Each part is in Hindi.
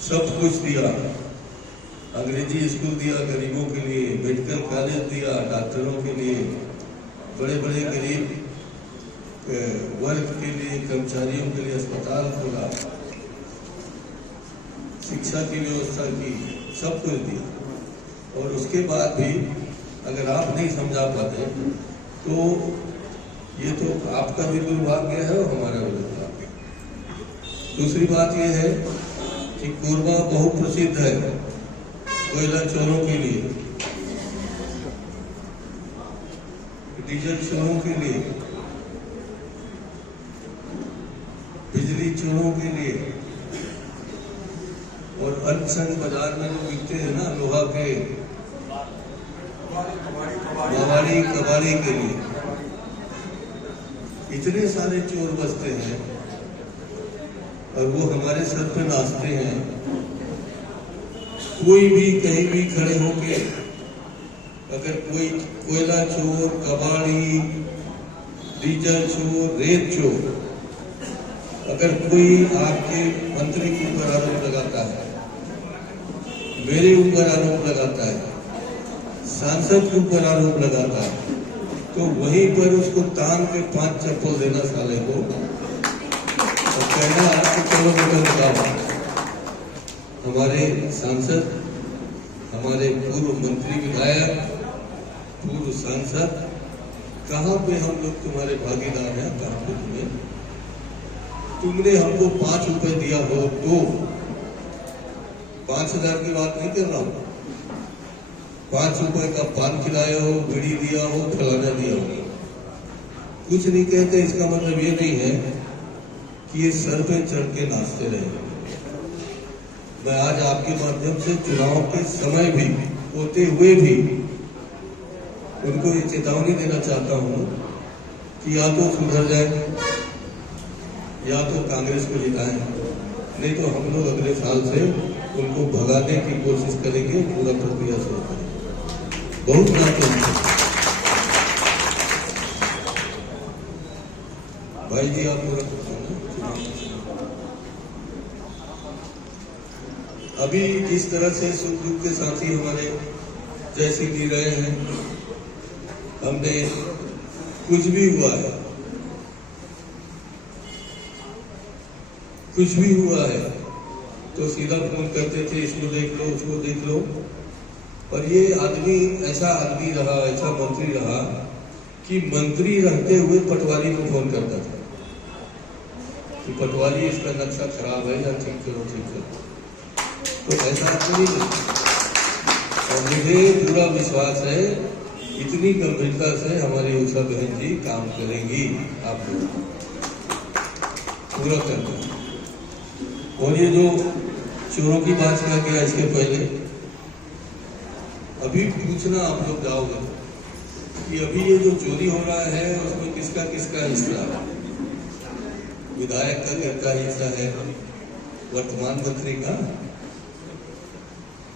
सब कुछ दिया, अंग्रेजी स्कूल दिया गरीबों के लिए, मेडिकल कॉलेज दिया डॉक्टरों के लिए, बड़े बड़े गरीब वर्ग के लिए, कर्मचारियों के लिए अस्पताल खोला, शिक्षा की व्यवस्था की, सब कुछ दिया। और उसके बाद भी अगर आप नहीं समझा पाते तो ये तो आपका भी दुर्भाग्य है और हमारा भी दुर्भाग्य है। दूसरी बात यह है कि कोरबा बहुत प्रसिद्ध है कोयला चोरों के लिए, डीजल चोरों के लिए, बिजली चोरों के लिए, और अल्पसंख्यक बाजार में जो बिकते हैं ना लोहा के कबाड़ी के लिए, इतने सारे चोर बसते हैं और वो हमारे सर पे नाचते हैं। कोई भी कहीं भी खड़े होके अगर कोई कोयला चोर, कबाड़ी, डीजल चोर, रेत चोर, अगर कोई आपके मंत्री के ऊपर आरोप लगाता है, मेरे ऊपर आरोप लगाता है, सांसद के ऊपर आरोप लगाता है, तो वहीं पर उसको तान के 5 चप्पल देना साले को और कहना कि चलो बेटा निकालो। हमारे सांसद, हमारे पूर्व मंत्री, विधायक, पूर्व सांसद, कहाँ पे हम लोग तुम्हारे भागीदार हैं? कहाँ पे तुमने हमको 5 रुपए दिया हो तो 5,000 की बात नहीं कर रहा हूं, 5 रुपए का पान खिलाया हो, बीड़ी दिया हो, फलाना दिया हो, कुछ नहीं कहते। इसका मतलब ये नहीं है कि ये सर पे चढ़ के नाचते रहे। मैं आज आपके माध्यम से चुनाव के समय भी होते हुए भी उनको ये चेतावनी देना चाहता हूं कि या तो सुधर जाए या तो कांग्रेस को जिताएं, नहीं तो हम लोग अगले साल से उनको भगाने की कोशिश करेंगे, पूरा प्रक्रिया शुरू करेंगे। बहुत महत्वपूर्ण भाई जी, आप पूरा अभी जिस तरह से सुख दुख के साथी हमारे जैसे जी रहे हैं, हमने कुछ भी हुआ है, कुछ भी हुआ है तो सीधा फोन करते थे, इसको देख लो, उसको देख लो। और ये आदमी ऐसा आदमी रहा, ऐसा मंत्री रहा कि मंत्री रहते हुए पटवारी को फोन करता था कि पटवारी इसका नक्शा खराब है या ठीक करो, ठीक करो। तो ऐसा आदमी नहीं। और मुझे पूरा विश्वास है इतनी गंभीरता से हमारी उषा बहन जी काम करेंगी, आप लोग पूरा करना। और ये जो चोरों की बात किया गया, इसके पहले अभी पूछना आप लोग जाओगे कि अभी ये जो चोरी हो रहा है उसमें किसका किसका हिस्सा है? विधायक का कितना हिस्सा है? वर्तमान मंत्री का?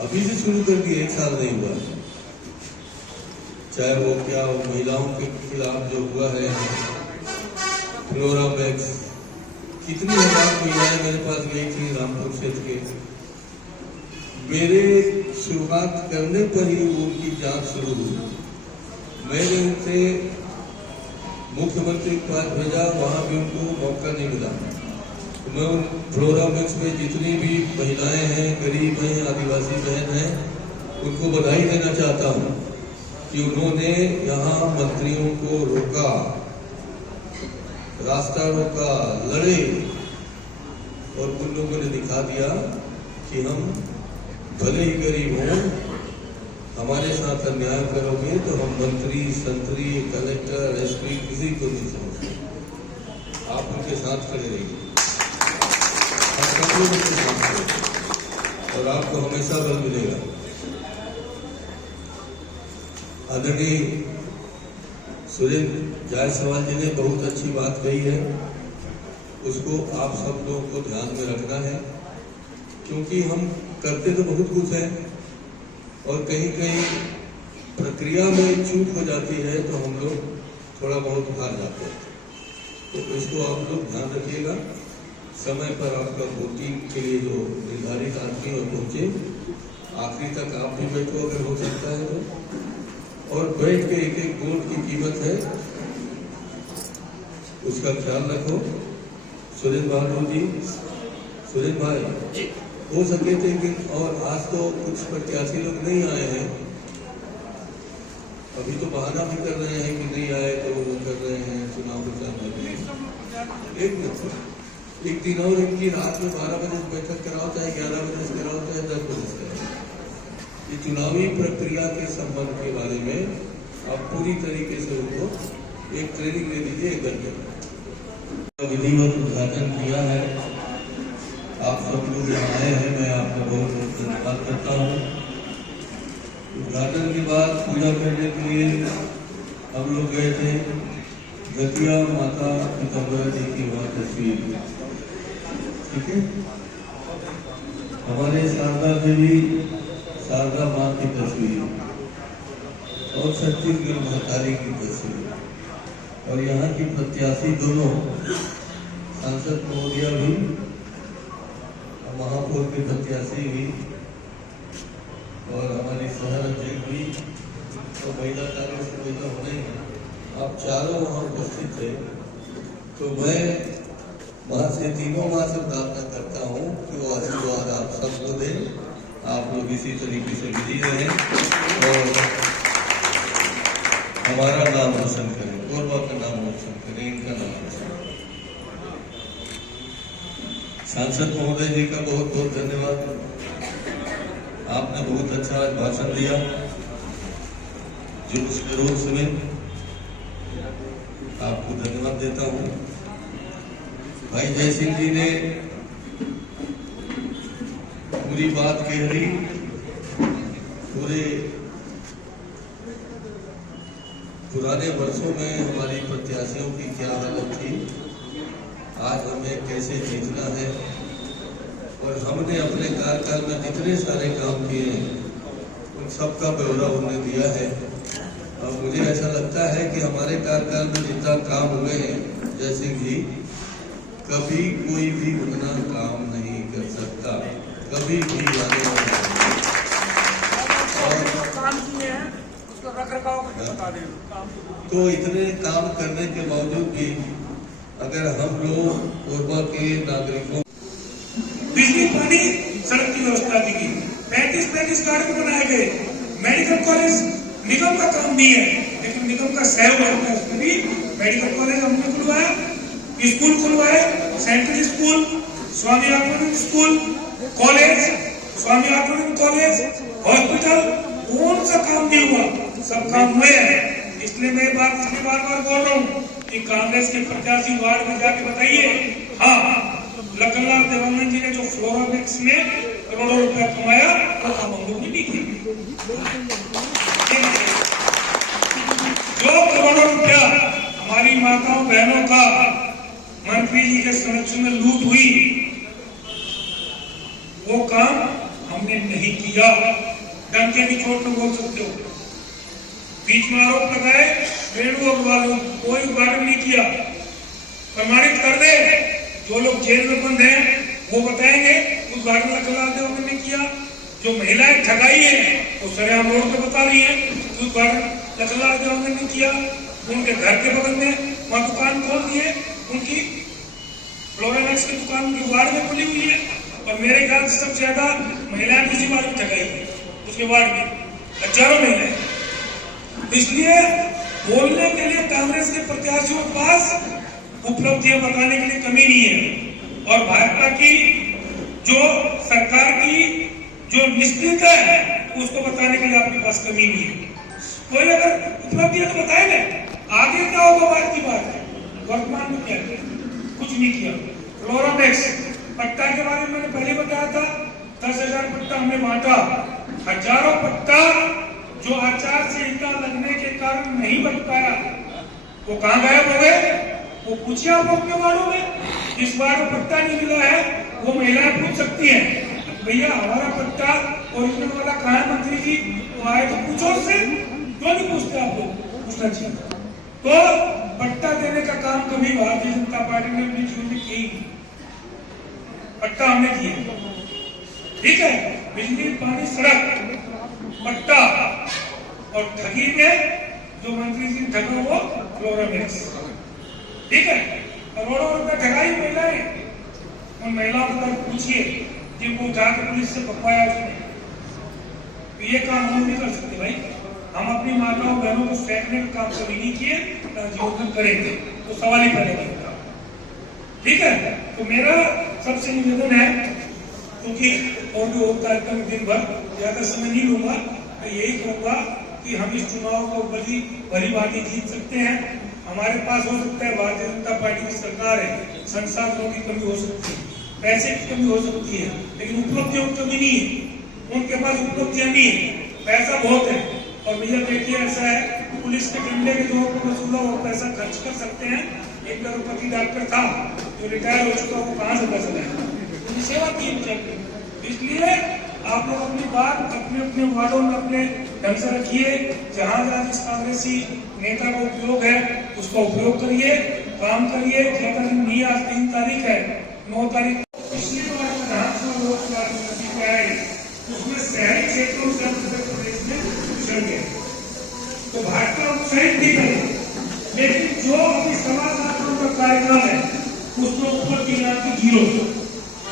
अभी से शुरू कर दिए, 1 साल नहीं हुआ। चाहे वो क्या महिलाओं के खिलाफ जो हुआ है फ्लोरामैक्स, कितनी हजार महिलाएं मेरे पास गई थी रामपुर क्षेत्र के, मेरे शुरुआत करने पर ही उनकी जांच शुरू हुई। मैंने उनसे मुख्यमंत्री के पास भेजा, वहां भी उनको मौका नहीं मिला। तो मैं उन फ्लोरामैक्स में जितनी भी महिलाएं हैं, गरीब हैं, आदिवासी बहन हैं, उनको बधाई देना चाहता हूं कि उन्होंने यहाँ मंत्रियों को रोका, रास्ता रोका, लड़े, और उन लोगों ने दिखा दिया कि हम भले ही गरीब हों, हमारे साथ अन्याय करोगे तो हम मंत्री, संतरी, कलेक्टर, एसपी किसी को नहीं समझते, आप उनके साथ खड़े रहिए, आप सब लोग उनके साथ खड़े और आपको हमेशा बल मिलेगा। आदरणीय सुरेंद्र जायसवाल जी ने बहुत अच्छी बात कही है, उसको आप सब लोगों को ध्यान में रखना है, क्योंकि हम करते तो बहुत कुछ है और कहीं कहीं प्रक्रिया में चूक हो जाती है तो हम लोग थोड़ा बहुत हार जाते हैं। तो इसको आप लोग ध्यान रखिएगा। समय पर आपका वोटिंग के लिए जो निर्धारित आदमी और पहुंचे, आखिरी तक आप भी बैठो अगर हो सकता है तो, और बैठ के एक एक वोट की कीमत है उसका ख्याल रखो। सुरेश बहादुर जी, सुरेश भाई, हो सके थे कि, और आज तो कुछ प्रत्याशी लोग नहीं आए हैं, अभी तो बहाना भी कर रहे हैं कि नहीं आए तो वो कर रहे हैं चुनाव प्रचार में। एक मिनट, एक दिन और इनकी रात में 12 बजे से बैठक कराओ, चाहे 11 बजे से कराओ, चाहे 10 बजे से कराओ। ये चुनावी प्रक्रिया के संबंध के बारे में आप पूरी तरीके से उनको एक ट्रेनिंग दे दीजिए। एक घंटे विधिवत उद्घाटन किया है, आप सब लोग यहाँ आए हैं, मैं आपका बहुत बहुत धन्यवाद करता हूँ। उद्घाटन के बाद पूजा करने के लिए हम लोग गए थे गतिया माता पिताम्बरा जी की वहाँ तस्वीर, ठीक है, हमारे शारदा देवी शारदा माँ की तस्वीर और छत्तीसगढ़ महतारी की तस्वीर, और यहाँ की प्रत्याशी दोनों सांसद महोदया भी और महापौर के प्रत्याशी भी और हमारी शहर अध्यक्ष भी तो महिला कार्य से कोई तो होना ही है, आप चारों वहाँ उपस्थित थे। तो मैं वहाँ से तीनों माँ से प्रार्थना करता हूँ कि वो आशीर्वाद आप सबको दें, आप लोग इसी तरीके से विधि रहें और हमारा नाम रोशन करें, कोरबा का नाम रोशन करें, इनका नाम रोशन करें। सांसद महोदय जी का बहुत बहुत धन्यवाद, आपने बहुत अच्छा भाषण दिया, जुलूस जरूर सुने, आपको धन्यवाद देता हूँ। भाई जय सिंह जी ने पूरी बात कह दी, पूरे पुराने वर्षों में हमारी प्रत्याशियों की क्या हालत थी, आज हमें कैसे जीतना है, और हमने अपने कार्यकाल में जितने सारे काम किए हैं उन सबका ब्यौरा उन्होंने दिया है। और मुझे ऐसा लगता है कि हमारे कार्यकाल में जितना काम हुए हैं, जैसे कि कभी कोई भी उतना काम नहीं कर सकता, कभी भी आने वाला तो इतने काम करने के बावजूद भी अगर हम लोग कोरबा के नागरिकों बिजली पानी सड़क की व्यवस्था दी गई, 35 गार्डन बनाए गए, मेडिकल कॉलेज निगम का काम नहीं है लेकिन निगम का सहयोग होता है, उसमें भी मेडिकल कॉलेज हमने खुलवाया, स्कूल खुलवाए, central school, Swami Atmanand school, college, Swami Atmanand college, hospital, कौन सा काम नहीं हुआ, सब काम हुए हैं। इसलिए मैं बात इसलिए बार बार बोल रहा हूँ कि कांग्रेस के प्रत्याशी वार्ड में जाके बताइए, हाँ लखनलाल देवानंद जी ने जो फ्लोरामेक्स में करोड़ों रुपया कमाया वो काम हम लोग ने नहीं किया। जो करोड़ों रुपया हमारी माताओं बहनों का मंत्री जी के संरक्षण में लूट हुई, वो काम हमने नहीं किया। डंके की चोट में बोल सकते हो। बीच में आरोप लगाए रेणु अग्रवाल, कोई उद्घाटन नहीं किया। प्रमाणित कर दे, जो लोग जेल में बंद हैं वो बताएंगे उद्घाटन लखनलाल देवानंद ने किया। जो महिलाएं ठगाई है वो सरेआम रोड पे बता रही है उद्घाटन लखनलाल देवानंद ने किया। उनके घर के बगल में वहाँ दुकान खोल दी है, उनकी फ्लोरामेक्स की दुकान उनके वार्ड में खुली हुई है, और मेरे ख्याल से सबसे ज्यादा महिलाएं किसी वार्ड में ठगाई है, उसके वार्ड में हजारों महिलाएं। इसलिए बोलने के लिए कांग्रेस के प्रत्याशियों के पास उपलब्धियां बताने के लिए कमी नहीं है, और भाजपा की जो सरकार की जो निष्क्रियता है उसको बताने के लिए आपके पास कमी नहीं है। कोई अगर उपलब्धियां तो बताए ना, आगे क्या होगा बात की बात है, वर्तमान में क्या है, कुछ नहीं किया। फ्लोरामेक्स पट्टा के बारे में मैंने पहले बताया था, 10,000 पट्टा हमने बांटा, हजारों पट्टा जो आचार संहिता लगने के कारण नहीं बन पाया वो कहाँ गायब हो गए, वो पूछिए आप अपने वार्डों में। इस बार पट्टा नहीं मिला है, वो महिलाएं पूछ सकती हैं, भैया हमारा पट्टा ओरिजिनल वाला कहाँ है मंत्री जी, वो आए तो पूछो उससे, क्यों नहीं पूछते आप लोग, पूछना चाहिए। तो पट्टा देने का काम कभी भारतीय जनता पार्टी ने अपनी जीवन में किया ही नहीं। पट्टा हमने किए, ठीक है, बिजली पानी सड़क पट्टा, और ठगी में जो मंत्री जी ठगा वो फ्लोरामिक्स, ठीक है, करोड़ों रुपए ठगाई महिलाएं। उन महिलाओं को पूछिए जिनको जाकर पुलिस से पकवाया उसने, तो ये काम हम नहीं कर सकते भाई। हम अपनी माताओं बहनों को फेंकने का काम कभी नहीं किए, जीवन में करेंगे तो सवाल ही पैदा नहीं होता, ठीक है। तो मेरा सबसे निवेदन है, क्योंकि और भी होता है कम दिन भर, ज्यादा समय नहीं लूंगा, मैं यही कहूंगा कि हम इस चुनाव को भली भांति जीत सकते हैं। हमारे पास हो सकता है भारतीय जनता पार्टी की सरकार है, संसाधनों की कमी हो सकती है, पैसे की कमी हो सकती है, लेकिन उपलब्धियों की कमी नहीं है। उनके पास उपलब्धियां नहीं है, पैसा बहुत है। और भैया देखिए ऐसा है, पुलिस के डंडे के जोर पर वसूला वो पैसा खर्च कर सकते हैं। एक करोड़पति डॉक्टर था जो रिटायर हो चुका, वो कहाँ से पैसा लाया, उनकी सेवा की चाहिए। इसलिए आप लोग अपनी बात अपने अपने वार्डों में अपने ढंग से रखिए। जहां जहां जिस कांग्रेसी नेता का उपयोग है उसका उपयोग करिए, काम करिए। ज्यादा दिन नहीं, आज 3 तारीख है, 9 तारीख पिछली बार विधानसभा लोकसभा चुनाव में आए, उसमें शहरी क्षेत्रों से उत्तर प्रदेश में पिछड़ गए, तो भाजपा उत्साहित नहीं करे, लेकिन जो अभी 7.5 साल का कार्यकाल है उसमें उपलब्धि की 0,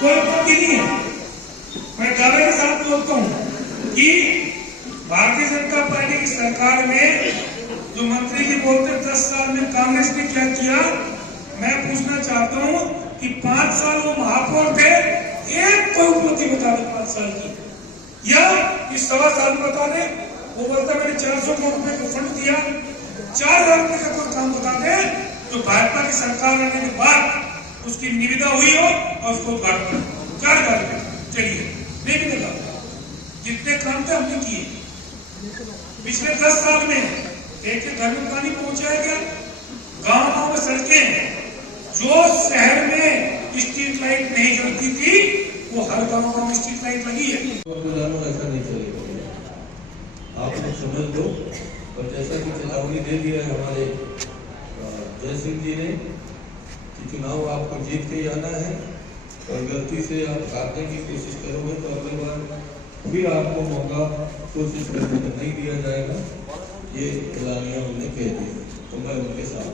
कोई उपलब्धि नहीं है। मैं दावे के साथ बोलता हूँ कि भारतीय जनता पार्टी की सरकार में जो मंत्री जी बोलते 10 साल में कांग्रेस ने क्या किया, मैं पूछना चाहता हूँ कि 5 साल वो महापौर थे, एक कोई उपलब्धि बता दे 5 साल की, या इस 1.25 साल में बता दे। वो बोलता मैंने 400 करोड़ रुपए का फंड दिया, 4,000 रुपए का कोई काम बता दे जो भाजपा की सरकार आने के बाद उसकी निविदा हुई हो और उसको उद्घाटन करो। 4,000 रुपए चलिए, नहीं मिलेगा। जितने काम थे हमने किए पिछले 10 साल में, एक घर में पानी पहुंचाया गया, गांव में सड़कें, जो शहर में स्ट्रीट लाइट नहीं जलती थी वो हर गांव में स्ट्रीट लाइट लगी है। ऐसा नहीं चलेगा, आप लोग समझ लो। और जैसा कि चेतावनी दे दिया है हमारे जय सिंह जी ने कि चुनाव आपको जीत के ही आना है, और गलती से आप हारने की कोशिश करोगे तो अगली बार फिर आपको मौका कोशिश करने का नहीं दिया जाएगा। ये एलानिया उन्होंने कह दिया, तो मैं उनके साथ